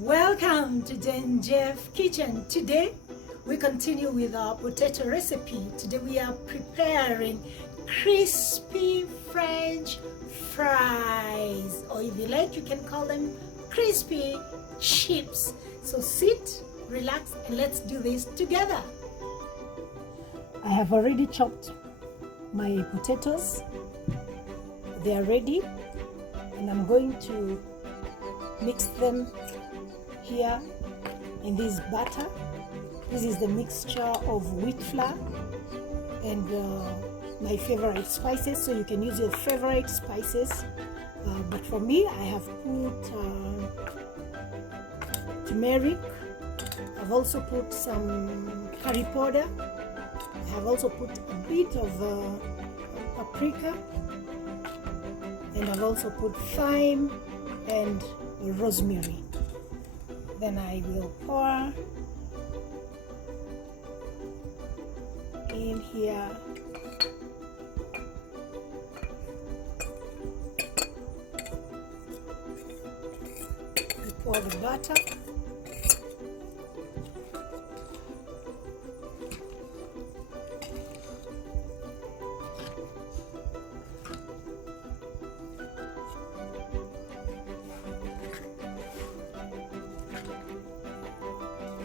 Welcome to Geff Kitchen. Today we continue with our potato recipe. Today we are preparing crispy French fries, or if you like you can call them crispy chips. So sit, relax, and let's do this together. I have already chopped my potatoes. They are ready, and I'm going to mix them here in this batter. This is the mixture of wheat flour and my favorite spices, so you can use your favorite spices, but for me I have put turmeric. I've also put some curry powder. I have also put a bit of paprika, and I've also put thyme and rosemary. Then I will pour in here we pour the butter,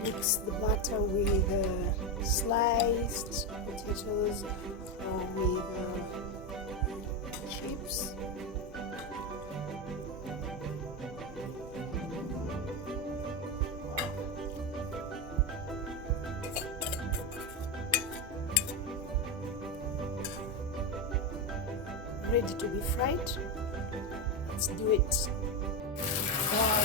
mix the butter with sliced potatoes or with chips. Ready to be fried. Let's do it. Wow.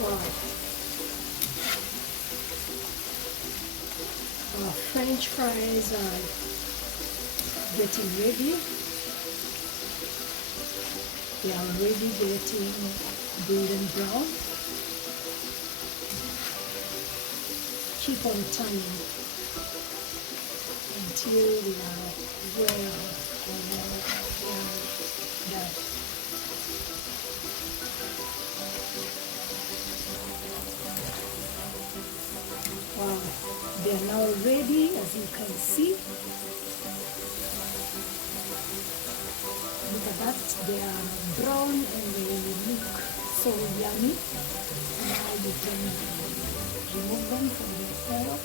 Wow. Our French fries are getting ready. They are already getting golden brown. Keep on turning until they are well done. Wow, they are now ready, as you can see. Look at that, they are brown and they look so yummy. Now you can remove them from the oil.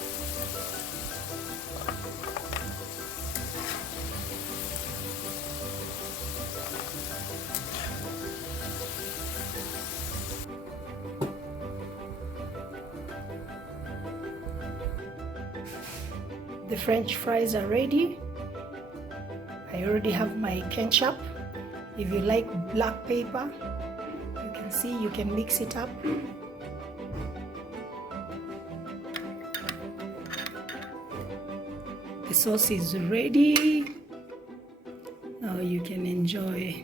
The French fries are ready. I already have my ketchup. If you like black pepper, you can see you can mix it up. The sauce is ready. Now you can enjoy.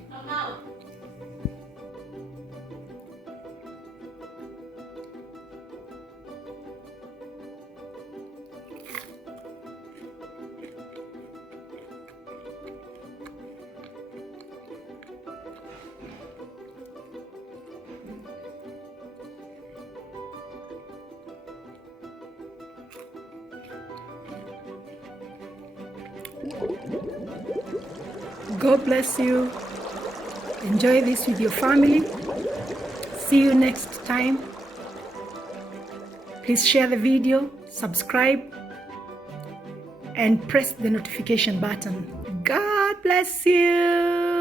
God bless you. Enjoy this with your family. See you next time. Please share the video, subscribe, and press the notification button. God bless you.